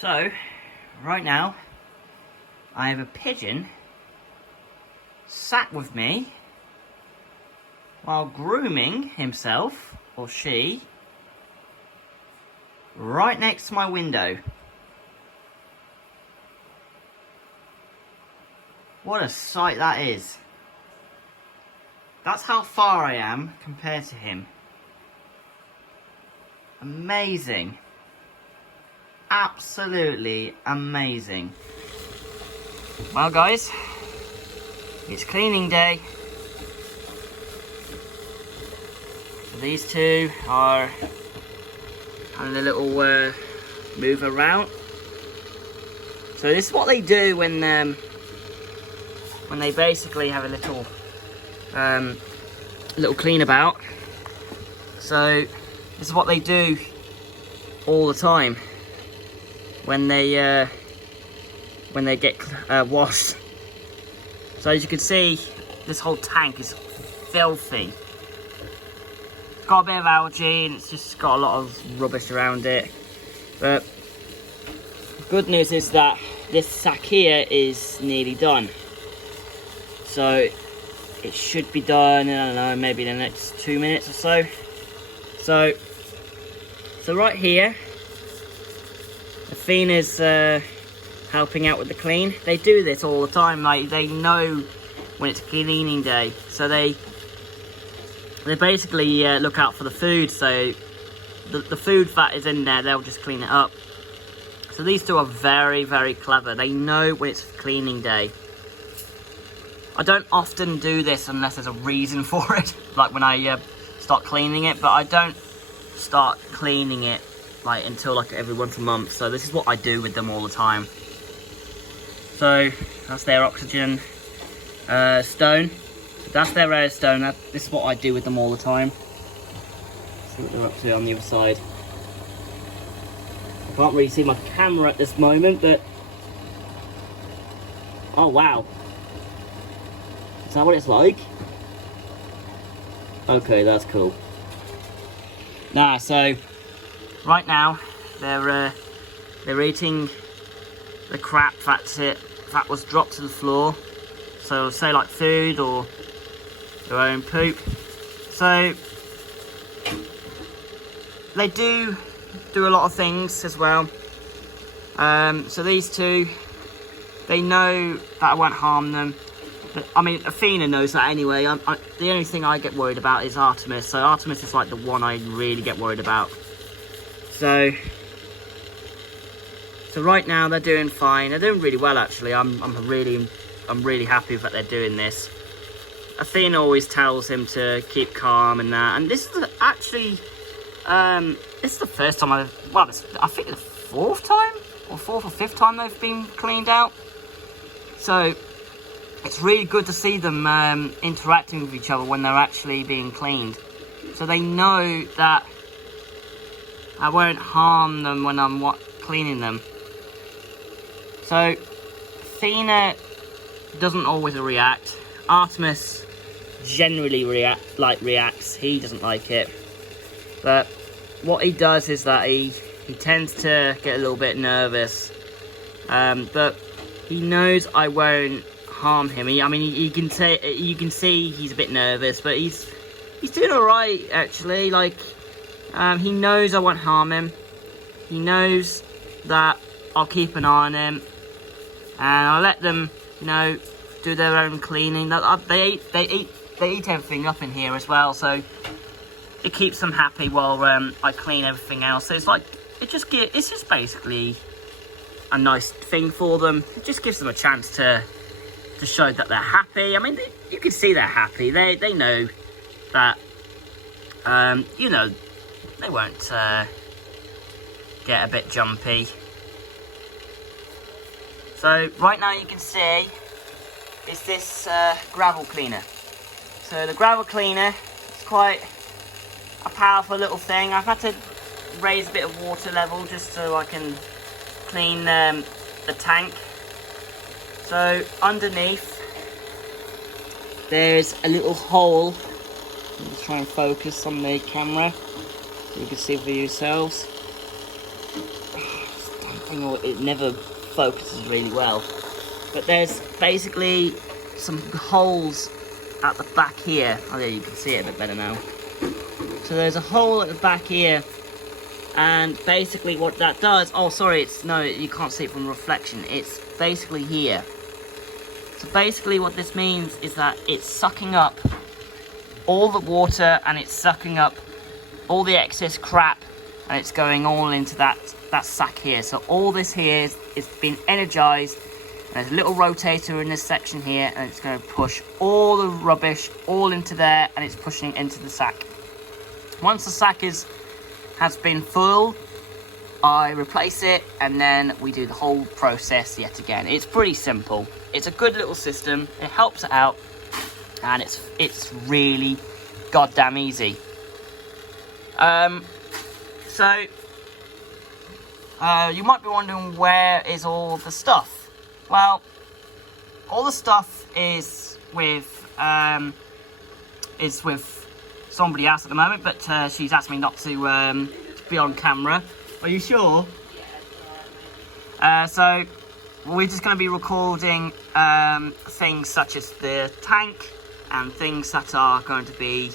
So, right now, I have a pigeon sat with me while grooming himself, or she, right next to my window. What a sight that is. That's how far I am compared to him. Amazing. Absolutely amazing. Well guys, it's cleaning day. So these two are having a little move around. So this is what they do when they basically have a little clean about. So this is what they do all the time when they get washed. So as you can see, this whole tank is filthy. It's got a bit of algae and it's just got a lot of rubbish around it. But good news is that this sack here is nearly done. So it should be done in, I don't know, maybe in the next 2 minutes or so. So right here, Athena's helping out with the clean. They do this all the time. Like, they know when it's cleaning day, so they basically look out for the food. So the food that is in there, they'll just clean it up. So these two are very, very clever. They know when it's cleaning day. I don't often do this unless there's a reason for it, like when I start cleaning it, but I don't start cleaning it like until like every once a month. So this is what I do with them all the time. So that's their oxygen stone. So that's their air stone. This is what I do with them all the time. See what they're up to on the other side. I can't really see my camera at this moment, but oh wow. Is that what it's like? Okay, that's cool. So right now they're eating the crap that was dropped to the floor. So say like food or their own poop. So they do a lot of things as well. So these two, they know that I won't harm them. I mean, Athena knows that anyway. The only thing I get worried about is Artemis. So Artemis is like the one I really get worried about. So right now they're doing fine. They're doing really well actually. I'm really happy that they're doing this. Athena always tells him to keep calm and that. And this is actually this is the first time I think the fourth or fifth time they've been cleaned out. So it's really good to see them interacting with each other when they're actually being cleaned. So they know that I won't harm them when I'm cleaning them. So Athena doesn't always react. Artemis generally reacts. He doesn't like it. But what he does is that he tends to get a little bit nervous. But he knows I won't harm him. You can see he's a bit nervous, but he's doing all right actually. Like he knows I won't harm him. He knows that I'll keep an eye on him, and I'll let them, do their own cleaning. They eat everything up in here as well, so it keeps them happy while I clean everything else. So it's just basically a nice thing for them. It just gives them a chance to show that they're happy. I mean, you can see they're happy. They know that, they won't get a bit jumpy. So right now you can see is this gravel cleaner. So the gravel cleaner is quite a powerful little thing. I've had to raise a bit of water level just so I can clean the tank. So underneath there's a little hole. Let me try and focus on the camera so you can see for yourselves. lighting, or it never focuses really well. But there's basically some holes at the back here. Oh, there, you can see it a bit better now. So there's a hole at the back here, and basically what that does, oh sorry, no, you can't see it from the reflection, it's basically here. So basically what this means is that it's sucking up all the water, and it's sucking up all the excess crap, and it's going all into that sack here. So all this here is being energized. There's a little rotator in this section here, and it's going to push all the rubbish all into there, and it's pushing it into the sack. Once the sack has been full, I replace it, and then we do the whole process yet again. It's pretty simple. It's a good little system. It helps it out, and it's really goddamn easy. So you might be wondering, where is all the stuff? Well, all the stuff is with somebody else at the moment, but she's asked me not to be on camera. Are you sure? So we're just going to be recording things such as the tank, and things that are going to be,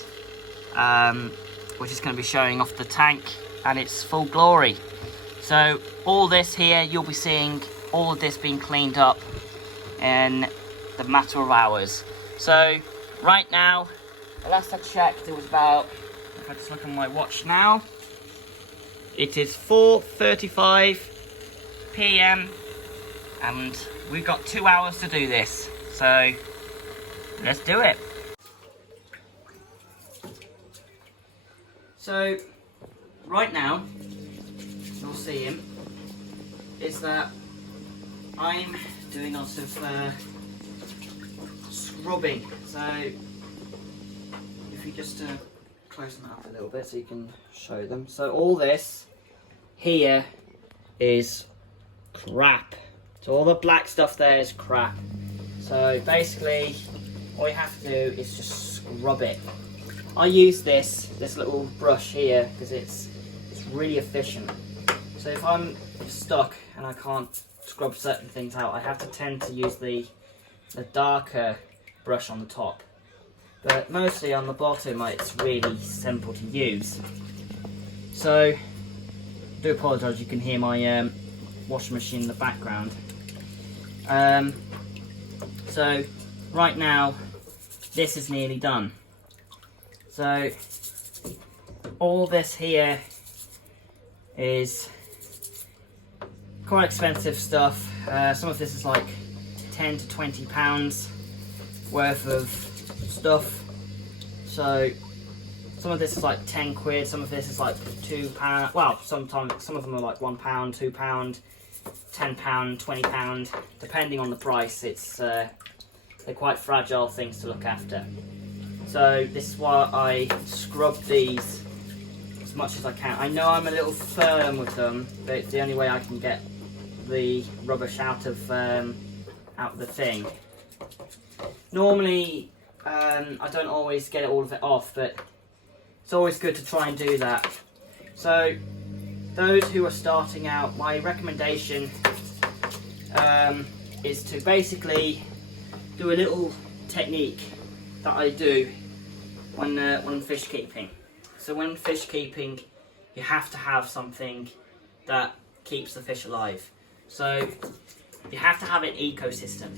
we're just going to be showing off the tank and its full glory. So all this here, you'll be seeing all of this being cleaned up in the matter of hours. So right now, the last I checked, it was about, if I just look on my watch now, it is 4:35 p.m. and we've got 2 hours to do this. So let's do it. So right now, you'll see him, is that I'm doing lots of scrubbing. So if you just close them up a little bit so you can show them. So all this here is crap. So all the black stuff there is crap. So basically all you have to do is just scrub it. I use this little brush here because it's really efficient. So if I'm stuck and I can't scrub certain things out, I have to tend to use the darker brush on the top. But mostly on the bottom, it's really simple to use. So I do apologise, you can hear my washing machine in the background. So right now, this is nearly done. So all this here is quite expensive stuff. Some of this is like 10 to 20 pounds worth of stuff. So some of this is like 10 quid, some of this is like £2. Well, sometimes some of them are like £1, £2, £10, £20, depending on the price. It's they're quite fragile things to look after. So this is why I scrub these as much as I can. I know I'm a little firm with them, but it's the only way I can get the rubbish out of the thing. Normally I don't always get all of it off, but it's always good to try and do that. So those who are starting out, my recommendation is to basically do a little technique that I do when fish keeping. So when fish keeping, you have to have something that keeps the fish alive. So you have to have an ecosystem.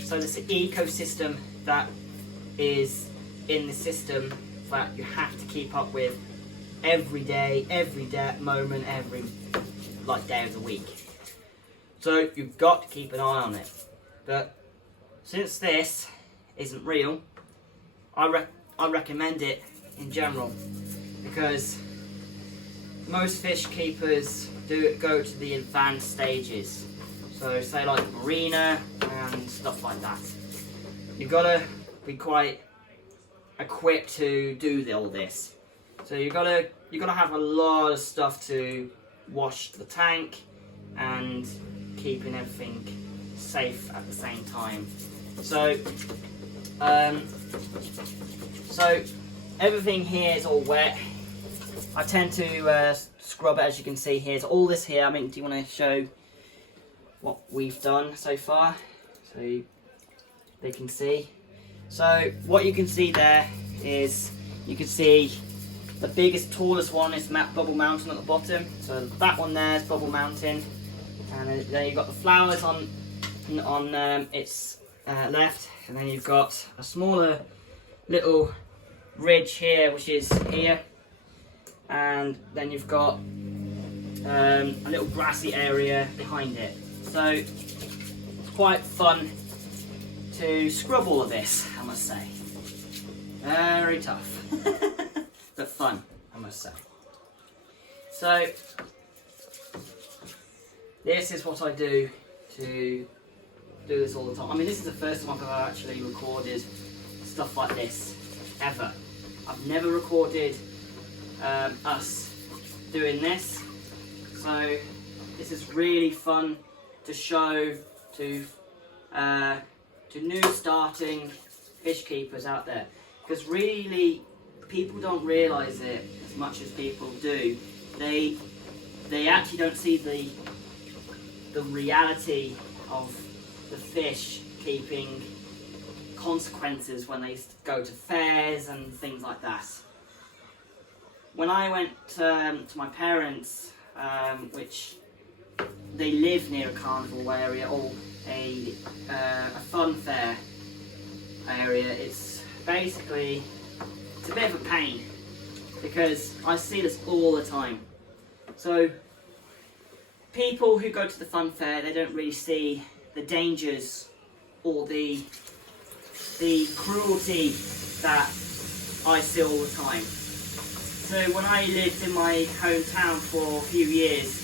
So this ecosystem that is in the system that you have to keep up with every day moment, every day of the week. So you've got to keep an eye on it. But since this isn't real, I recommend it in general, because most fish keepers do go to the advanced stages. So say like marina and stuff like that. You've got to be quite equipped to do all this. So you gotta have a lot of stuff to wash the tank and keeping everything safe at the same time. So everything here is all wet. I tend to scrub it, as you can see here. So all this here, I mean, do you want to show what we've done so far, so they can see. So what you can see there is, you can see the biggest, tallest one is Bubble Mountain at the bottom. So that one there is Bubble Mountain, and then you've got the flowers on its left, and then you've got a smaller little ridge here, which is here, and then you've got a little grassy area behind it. So it's quite fun to scrub all of this, I must say. Very tough, but fun, I must say. So this is what I do to do this all the time. I mean, this is the first time I've ever actually recorded stuff like this, ever. I've never recorded us doing this, so this is really fun to show to new starting fish keepers out there, because really people don't realise it as much as people do. They actually don't see the reality of the fish keeping consequences when they go to fairs and things like that. When I went to my parents, which they live near a carnival area or a fun fair area, it's basically, it's a bit of a pain because I see this all the time. So people who go to the fun fair, they don't really see the dangers or the cruelty that I see all the time. So when I lived in my hometown for a few years,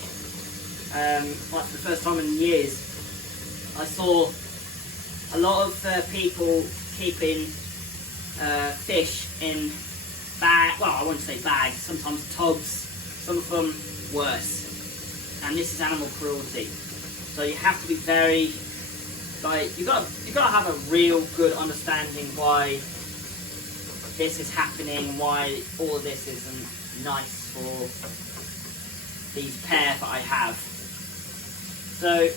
like for the first time in years, I saw a lot of people keeping fish in bags, well, I wouldn't say bags, sometimes tubs, some of them worse. And this is animal cruelty. So you have to be very, like, you gotta have a real good understanding why this is happening, why all of this isn't nice for these pair that I have. So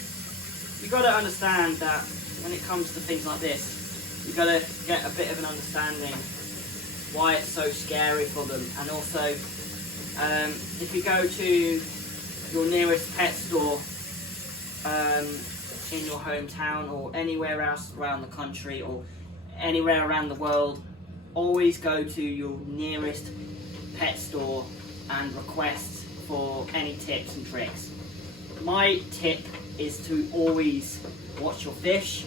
you got to understand that when it comes to things like this, you got to get a bit of an understanding why it's so scary for them. And also, if you go to your nearest pet store in your hometown or anywhere else around the country or anywhere around the world, always go to your nearest pet store and request for any tips and tricks. My tip is to always watch your fish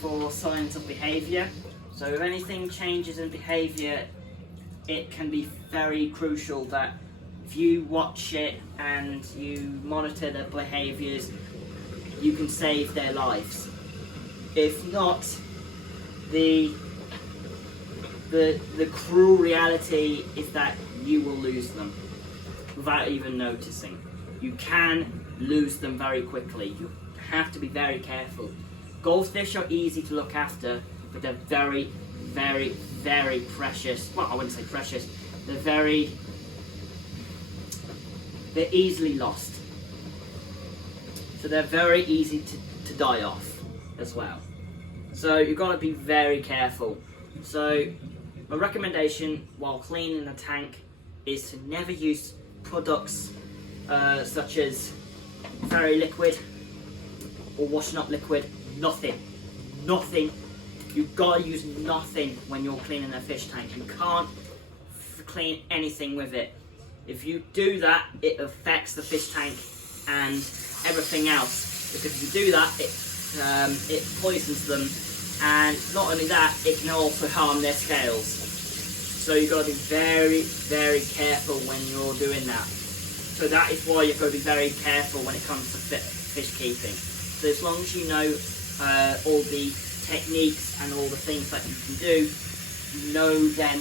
for signs of behaviour. So if anything changes in behaviour, it can be very crucial that if you watch it and you monitor their behaviours, you can save their lives. If not, the cruel reality is that you will lose them without even noticing. You can lose them very quickly. You have to be very careful. Goldfish are easy to look after, but they're very, very, very precious. Well, I wouldn't say precious. They're easily lost. So they're very easy to die off as well. So you've got to be very careful. So a recommendation while cleaning the tank is to never use products such as Fairy Liquid or washing up liquid. Nothing. You've got to use nothing when you're cleaning a fish tank. You can't clean anything with it. If you do that, it affects the fish tank and everything else. Because if you do that, it poisons them, and not only that, it can also harm their scales. So you've got to be very, very careful when you're doing that. So that is why you've got to be very careful when it comes to fish keeping. So as long as you know all the techniques and all the things that you can do, you know then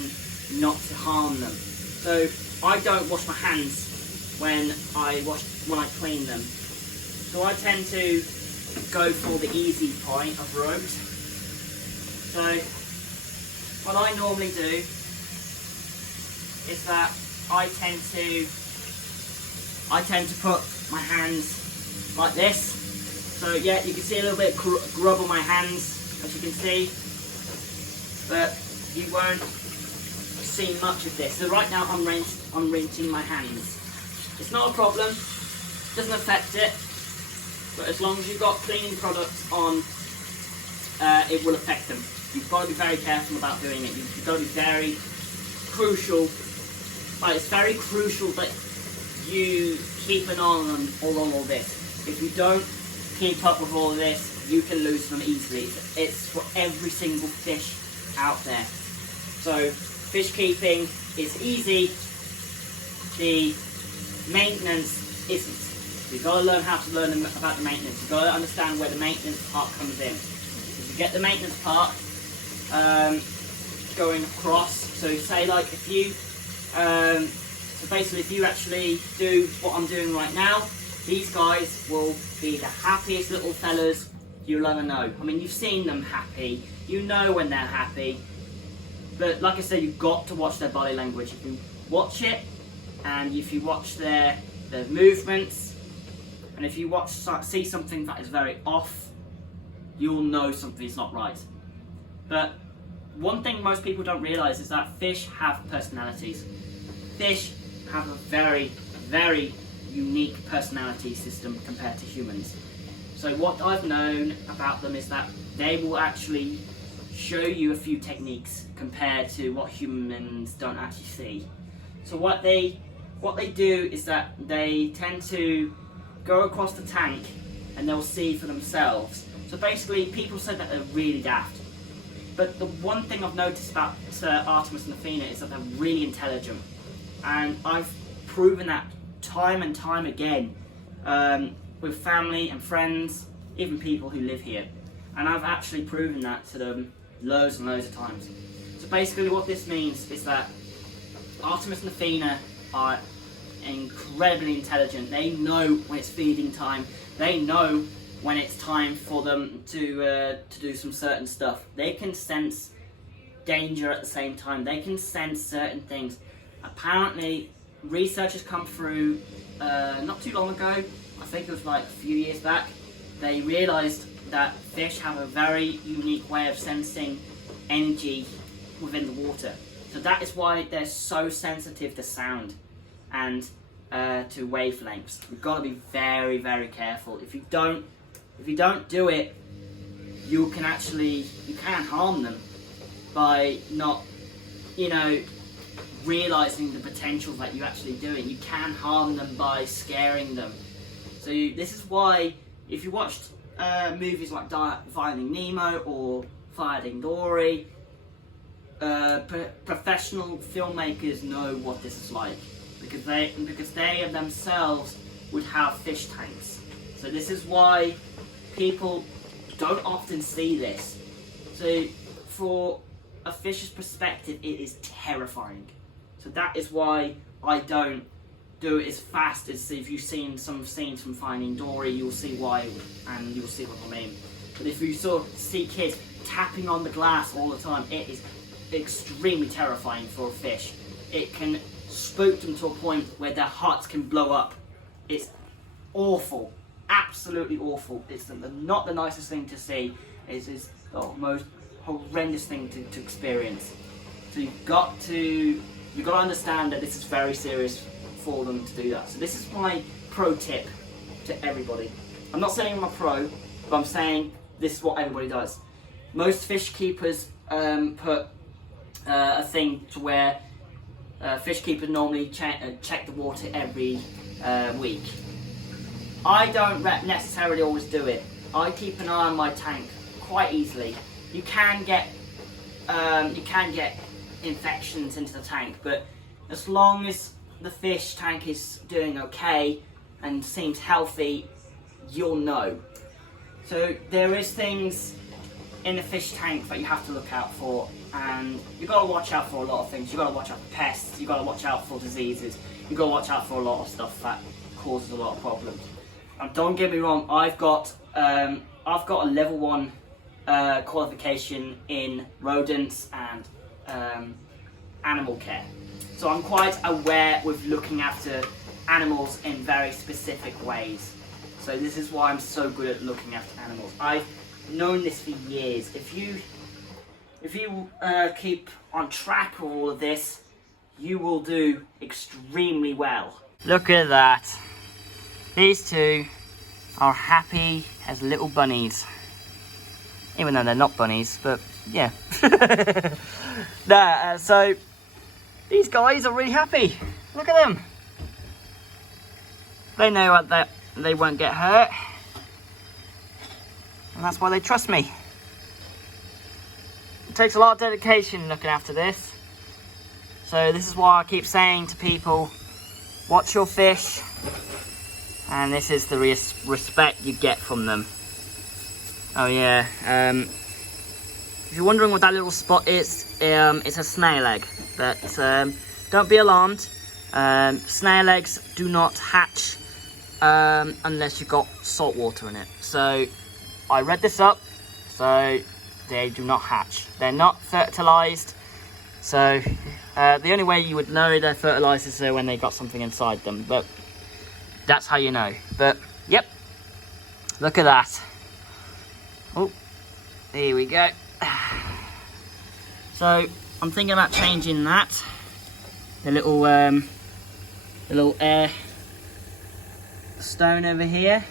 not to harm them. So I don't wash my hands when I clean them. So I tend to go for the easy point of rote. So what I normally do is that I tend to put my hands like this. So yeah, you can see a little bit of grub on my hands, as you can see, but you won't see much of this. So right now I'm rinsing my hands. It's not a problem, doesn't affect it, but as long as you've got cleaning products on, it will affect them. You've got to be very careful about doing it. You've got to be very crucial. Like, it's very crucial that you keep an eye on all this. If you don't keep up with all of this, you can lose them easily. It's for every single fish out there. So fish keeping is easy. The maintenance isn't. You've got to learn how to learn about the maintenance. You've got to understand where the maintenance part comes in. If you get the maintenance part going across, so say like if you, so basically if you actually do what I'm doing right now, these guys will be the happiest little fellas you'll ever know. I mean, you've seen them happy, you know when they're happy, but like I said, you've got to watch their body language. If you watch it, and if you watch their movements, and if you see something that is very off, you'll know something's not right. But one thing most people don't realise is that fish have personalities. Fish have a very, very unique personality system compared to humans. So what I've known about them is that they will actually show you a few techniques compared to what humans don't actually see. So what they do is that they tend to go across the tank and they'll see for themselves. So basically, people say that they're really daft. But the one thing I've noticed about Artemis and Athena is that they're really intelligent. And I've proven that time and time again with family and friends, even people who live here. And I've actually proven that to them loads and loads of times. So basically what this means is that Artemis and Athena are incredibly intelligent. They know when it's feeding time. They know when it's time for them to do some certain stuff. They can sense danger at the same time. They can sense certain things. Apparently, research has come through not too long ago, I think it was like a few years back, they realised that fish have a very unique way of sensing energy within the water. So that is why they're so sensitive to sound and to wavelengths. You've got to be very, very careful. If you don't do it, you can harm them by not, realising the potential that you're actually doing. You can harm them by scaring them. So this is why, if you watched movies like Finding Nemo or Finding Dory, professional filmmakers know what this is like, because they themselves would have fish tanks. So this is why people don't often see this. So for a fish's perspective, it is terrifying. So that is why I don't do it as fast as if you've seen some scenes from Finding Dory, you'll see why, and you'll see what I mean. But if you sort of see kids tapping on the glass all the time, it is extremely terrifying for a fish. It can spook them to a point where their hearts can blow up. It's awful, absolutely awful. It's not the nicest thing to see. It's the most horrendous thing to experience. So you've got to understand that this is very serious for them to do that. So this is my pro tip to everybody. I'm not saying I'm a pro, but I'm saying this is what everybody does. Most fish keepers put a thing to where fish keepers normally check the water every week. I don't necessarily always do it. I keep an eye on my tank quite easily. You can get infections into the tank, but as long as the fish tank is doing okay and seems healthy, you'll know. So there is things in the fish tank that you have to look out for, and you've got to watch out for a lot of things. You've got to watch out for pests, you've got to watch out for diseases, you've got to watch out for a lot of stuff that causes a lot of problems. And don't get me wrong, I've got a level 1 qualification in rodents and animal care. So I'm quite aware with looking after animals in very specific ways. So this is why I'm so good at looking after animals. I've known this for years. If you keep on track of all of this, you will do extremely well. Look at that. These two are happy as little bunnies. Even though they're not bunnies, but yeah. So these guys are really happy. Look at them. They know that they won't get hurt. And that's why they trust me. It takes a lot of dedication looking after this. So this is why I keep saying to people, watch your fish. And this is the respect you get from them. Oh yeah, if you're wondering what that little spot is, it's a snail egg. But don't be alarmed. Snail eggs do not hatch unless you've got salt water in it. So I read this up, so they do not hatch. They're not fertilized. So the only way you would know they're fertilized is when they got something inside them. But that's how you know. But yep, look at that. Oh, there we go. So I'm thinking about changing that. The little air stone over here.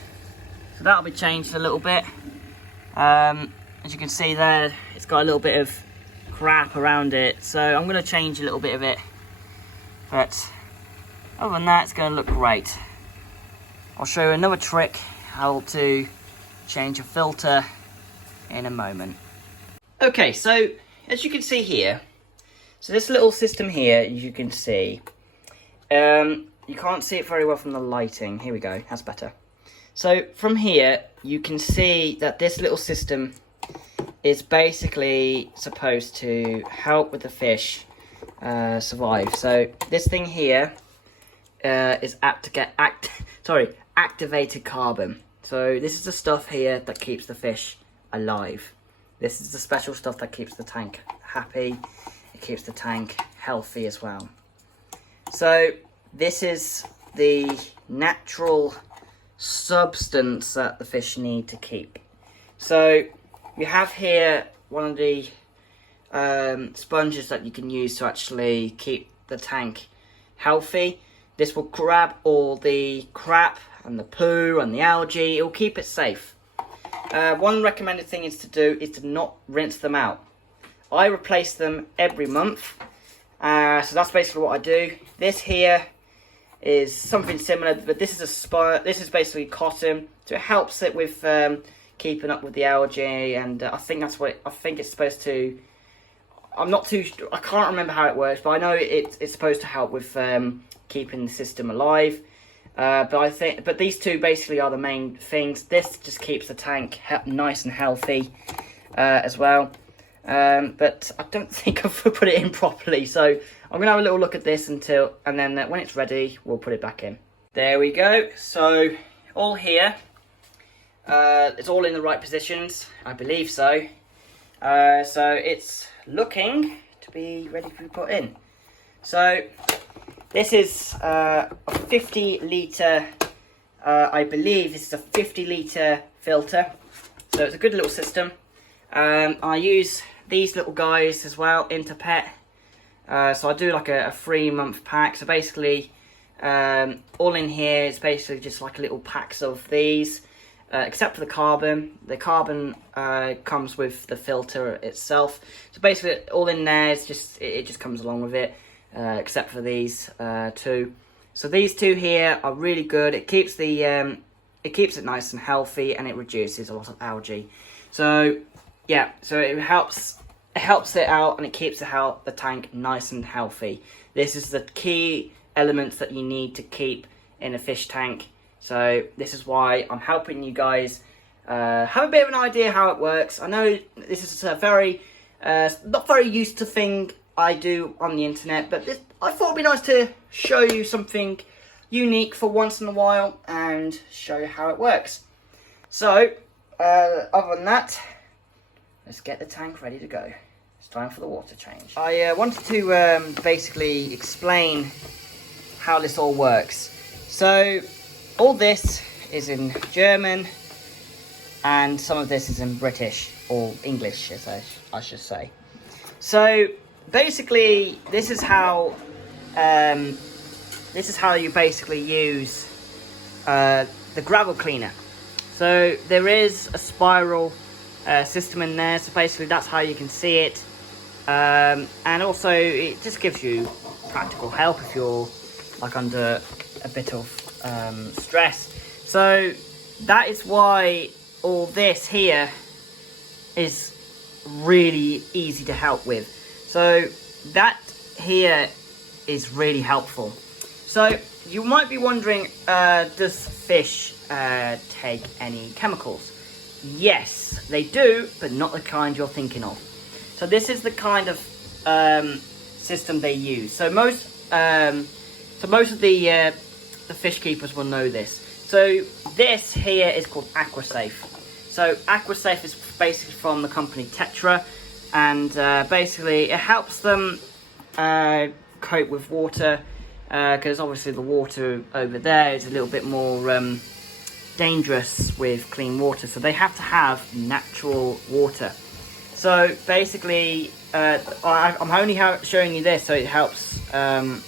So that'll be changed a little bit. As you can see there, it's got a little bit of crap around it. So I'm going to change a little bit of it. But other than that, it's going to look great. I'll show you another trick how to change a filter in a moment. Okay, so as you can see here, so this little system here, as you can see, you can't see it very well from the lighting. Here we go, that's better. So from here, you can see that this little system is basically supposed to help with the fish survive. So this thing here is activated carbon. So this is the stuff here that keeps the fish alive. This is the special stuff that keeps the tank happy. It keeps the tank healthy as well. So this is the natural substance that the fish need to keep. So you have here one of the sponges that you can use to actually keep the tank healthy. This will grab all the crap and the poo and the algae. It will keep it safe. One recommended thing is to not rinse them out. I replace them every month. So that's basically what I do. This here is something similar, but this is basically cotton, so it helps it with keeping up with the algae, and I think it's supposed to. I'm not too. I can't remember how it works, but I know it's supposed to help with keeping the system alive. But these two basically are the main things. This just keeps the tank nice and healthy as well. But I don't think I've put it in properly, so I'm gonna have a little look at this and then when it's ready, we'll put it back in. There we go. So all here, it's all in the right positions, I believe so. So it's looking to be ready to be put in. So this is a 50 litre, I believe this is a 50 litre filter. So it's a good little system. I use these little guys as well, Interpet. So I do like a 3-month pack. So basically, all in here is basically just like little packs of these, except for the carbon. The carbon comes with the filter itself. So basically, all in there is it just comes along with it, except for these two. So these two here are really good. It keeps it nice and healthy, and it reduces a lot of algae. So yeah, so it helps it out, and it keeps the tank nice and healthy. This is the key elements that you need to keep in a fish tank. So this is why I'm helping you guys have a bit of an idea how it works. I know this is a very not very used to thing I do on the internet, but I thought it'd be nice to show you something unique for once in a while and show you how it works. So other than that, let's get the tank ready to go. It's time for the water change. I wanted to basically explain how this all works. So all this is in German, and some of this is in British or English, as I should say. So basically, this is how you basically use the gravel cleaner. So there is a spiral system in there, so basically that's how you can see it, and also it just gives you practical help if you're like under a bit of stress. So that is why all this here is really easy to help with. So that here is really helpful. So you might be wondering, does fish take any chemicals? Yes, they do, but not the kind you're thinking of. So this is the kind of system they use. So most of the fish keepers will know this. So this here is called Aquasafe. So Aquasafe is basically from the company Tetra, and basically it helps them cope with water, because obviously the water over there is a little bit more dangerous with clean water, so they have to have natural water. So basically I'm only showing you this so it helps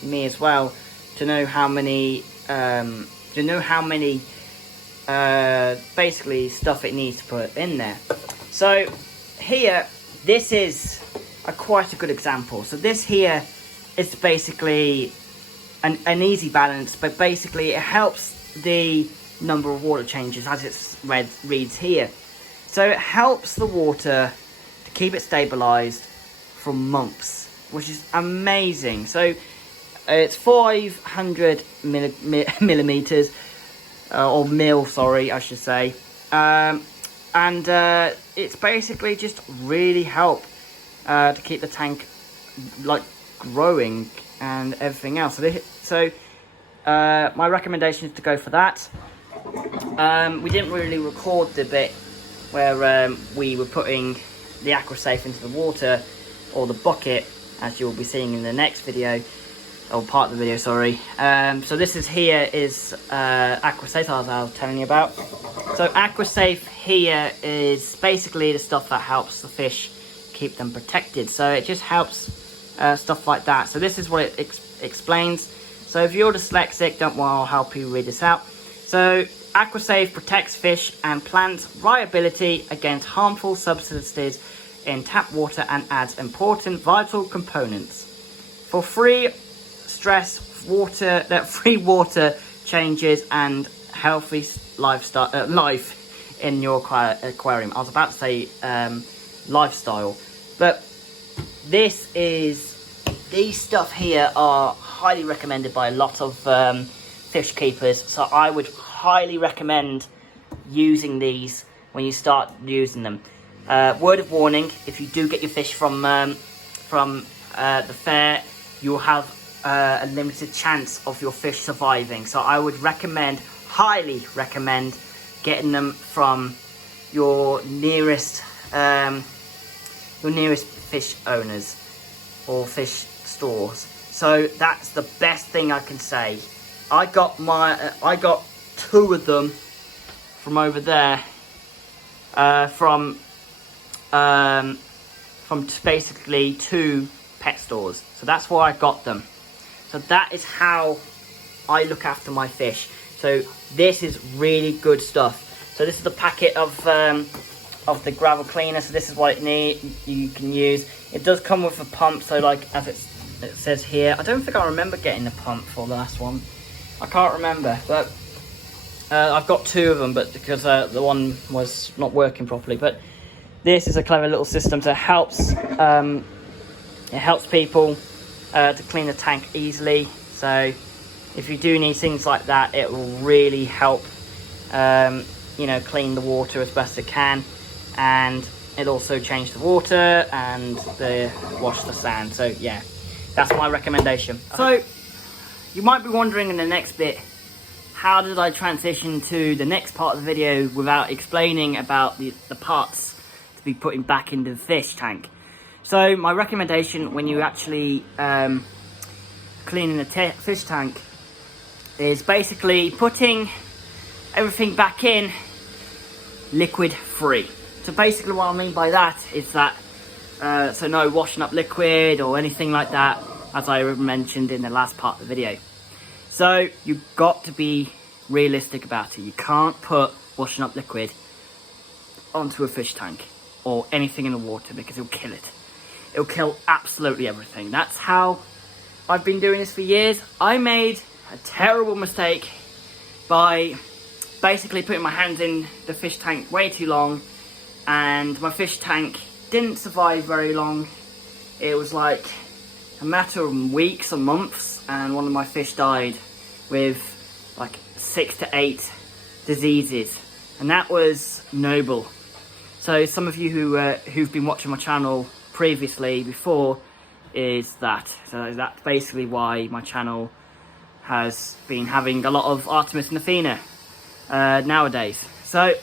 me as well to know how many basically stuff it needs to put in there. So here, this is quite a good example. So this here is basically an easy balance, but basically it helps the number of water changes as it's reads here. So it helps the water to keep it stabilized for months, which is amazing. So it's 500 millimeters, or mil, sorry, I should say, and it's basically just really help to keep the tank like growing and everything else. So my recommendation is to go for that. We didn't really record the bit where we were putting the Aquasafe into the water, or the bucket, as you'll be seeing in the next video, or part of the video, sorry. So this is here is Aquasafe, as I was telling you about. So Aquasafe here is basically the stuff that helps the fish keep them protected. So it just helps stuff like that. So this is what it explains. So if you're dyslexic, don't worry, I'll help you read this out. So Aquasafe protects fish and plants' viability against harmful substances in tap water and adds important vital components for free water changes and healthy life in your aquarium. I was about to say lifestyle, but these stuff here are highly recommended by a lot of fish keepers, so I would highly recommend using these when you start using them. Word of warning, if you do get your fish from the fair, you'll have a limited chance of your fish surviving. So I would highly recommend getting them from your nearest fish owners or fish stores. So that's the best thing I can say. I got two of them from over there, from basically 2 pet stores. So that's where I got them. So that is how I look after my fish. So this is really good stuff. So this is the packet of the gravel cleaner. So this is what you can use. It does come with a pump. So like as it says here, I don't think I remember getting the pump for the last one. I can't remember, but I've got 2 of them, but because the one was not working properly. But this is a clever little system that helps. It helps people to clean the tank easily. So if you do need things like that, it will really help clean the water as best it can, and it also change the water and wash the sand. So yeah, that's my recommendation. So you might be wondering in the next bit, how did I transition to the next part of the video without explaining about the parts to be putting back into the fish tank? So my recommendation when you actually cleaning the fish tank is basically putting everything back in liquid free. So basically what I mean by that is that, so no washing up liquid or anything like that, as I mentioned in the last part of the video. So you've got to be realistic about it. You can't put washing up liquid onto a fish tank or anything in the water because it'll kill it. It'll kill absolutely everything. That's how I've been doing this for years. I made a terrible mistake by basically putting my hands in the fish tank way too long, and my fish tank didn't survive very long. It was like a matter of weeks or months, and one of my fish died with like 6 to 8 diseases, and that was noble. So some of you who've been watching my channel previously before is that. So that's basically why my channel has been having a lot of Artemis and Athena nowadays. So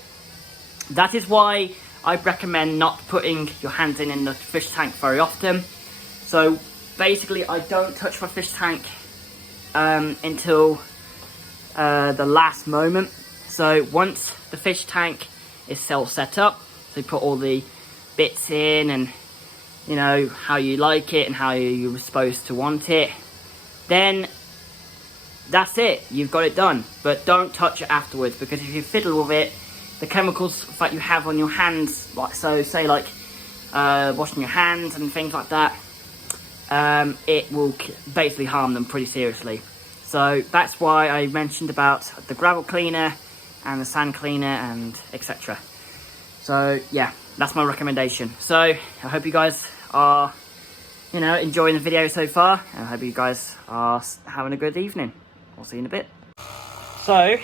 that is why I recommend not putting your hands in the fish tank very often. So basically I don't touch my fish tank until the last moment. So once the fish tank is all set up, so you put all the bits in and you know how you like it and how you were supposed to want it, then that's it, you've got it done. But don't touch it afterwards, because if you fiddle with it, the chemicals that you have on your hands, like so say like washing your hands and things like that, it will basically harm them pretty seriously. So that's why I mentioned about the gravel cleaner and the sand cleaner and etc. So yeah, that's my recommendation. So I hope you guys are, you know, enjoying the video so far, and I hope you guys are having a good evening. I'll see you in a bit. So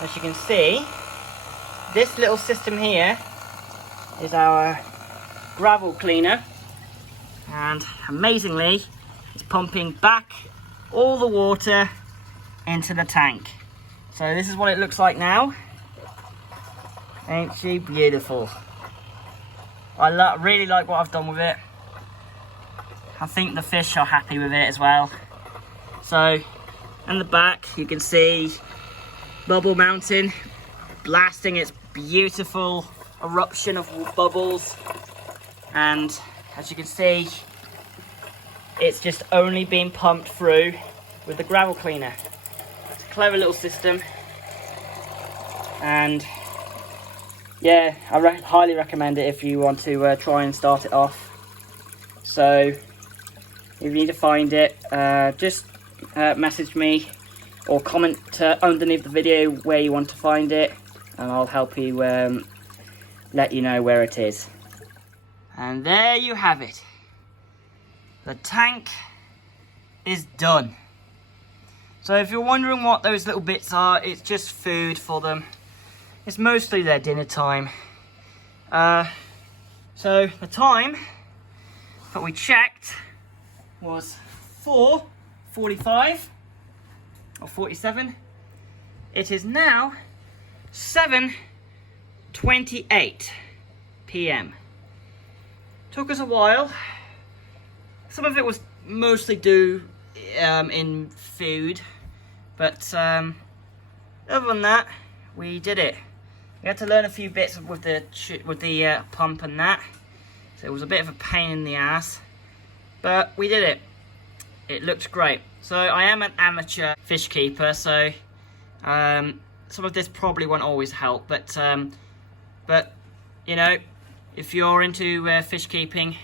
as you can see, this little system here is our gravel cleaner, and amazingly it's pumping back all the water into the tank. So this is what it looks like now. Ain't she beautiful? I really like what I've done with it. I think the fish are happy with it as well. So in the back you can see Bubble Mountain blasting its beautiful eruption of bubbles, and as you can see it's just only being pumped through with the gravel cleaner. It's a clever little system, and yeah, I highly recommend it if you want to try and start it off. So if you need to find it, just message me or comment underneath the video where you want to find it, and I'll help you let you know where it is. And there you have it. The tank is done. So if you're wondering what those little bits are, it's just food for them. It's mostly their dinner time. So the time that we checked was 4:45 or 47. It is now 7:28 p.m. Took us a while. Some of it was mostly due in food, but other than that, we did it. We had to learn a few bits with the pump and that, so it was a bit of a pain in the ass, but we did it. It looked great. So I am an amateur fish keeper, so some of this probably won't always help, but you know, if you're into fish keeping,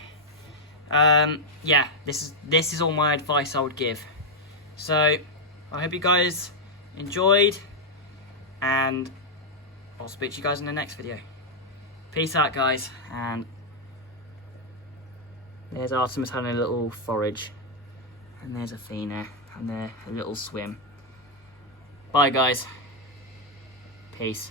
yeah, this is all my advice I would give. So I hope you guys enjoyed, and I'll speak to you guys in the next video. Peace out, guys. And there's Artemis having a little forage, and there's Athena and a little swim. Bye, guys. Peace.